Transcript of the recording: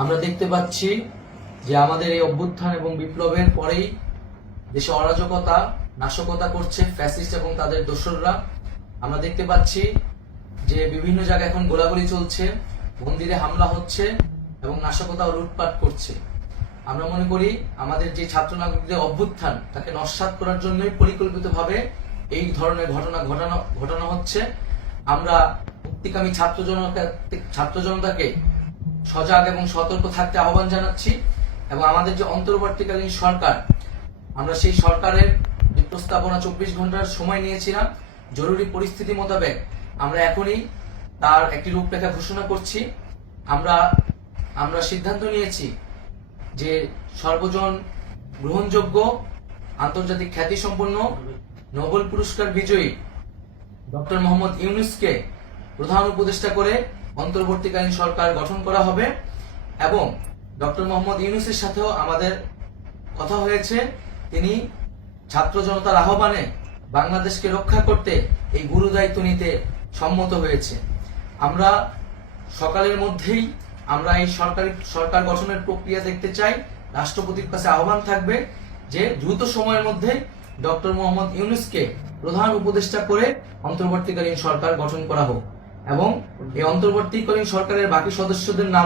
আমরা দেখতে পাচ্ছি যে আমাদের এই অভ্যুত্থান এবং বিপ্লবের পরেই দেশে অরাজকতা নাশকতা করছে ফ্যাসিস্ট এবং তাদের দোসররা। আমরা দেখতে পাচ্ছি যে বিভিন্ন জায়গায় এখন গোলাগুলি চলছে, মন্দিরে হামলা হচ্ছে এবং নাশকতা ও লুটপাট করছে। আমরা মনে করি আমাদের যে ছাত্র নাগরিকদের অভ্যুত্থান তাকে নস্যাৎ করার জন্যই পরিকল্পিতভাবে এই ধরনের ঘটনা ঘটানো হচ্ছে। আমরা মুক্তিকামী ছাত্র জনতাকে সজাগ এবং সতর্ক থাকতে আহ্বান জানাচ্ছি এবং আমাদের যে অন্তর্বর্তীকালীন সরকার, আমরা সেই সরকারের যে প্রস্তাবনা 24 ঘন্টার সময় নিয়েছিলাম, জরুরি পরিস্থিতি মোতাবেক আমরা এখনই তার একটি রূপরেখা ঘোষণা করছি। আমরা সিদ্ধান্ত নিয়েছি যে সর্বজন গ্রহণযোগ্য আন্তর্জাতিক খ্যাতিসম্পন্ন নোবেল পুরস্কার বিজয়ী ডক্টর মোহাম্মদ ইউনূসকে প্রধান উপদেষ্টা করে অন্তর্বর্তীকালীন সরকার গঠন করা হবে এবং ডক্টর মোহাম্মদ ইউনূসের সাথেও আমাদের কথা হয়েছে। তিনি ছাত্র জনতার আহ্বানে বাংলাদেশকে রক্ষা করতে এই গুরু দায়িত্ব নিতে সম্মত হয়েছে। আমরা সকালের মধ্যেই আমরা এই সরকার গঠনের প্রক্রিয়া দেখতে চাই। রাষ্ট্রপতির কাছে আহ্বান থাকবে যে দ্রুত সময়ের মধ্যে ডক্টর মোহাম্মদ ইউনূসকে প্রধান উপদেষ্টা করে অন্তর্বর্তীকালীন সরকার গঠন করা হোক এবং এই অন্তর্বর্তীকালীন সরকারের বাকি সদস্যদের নাম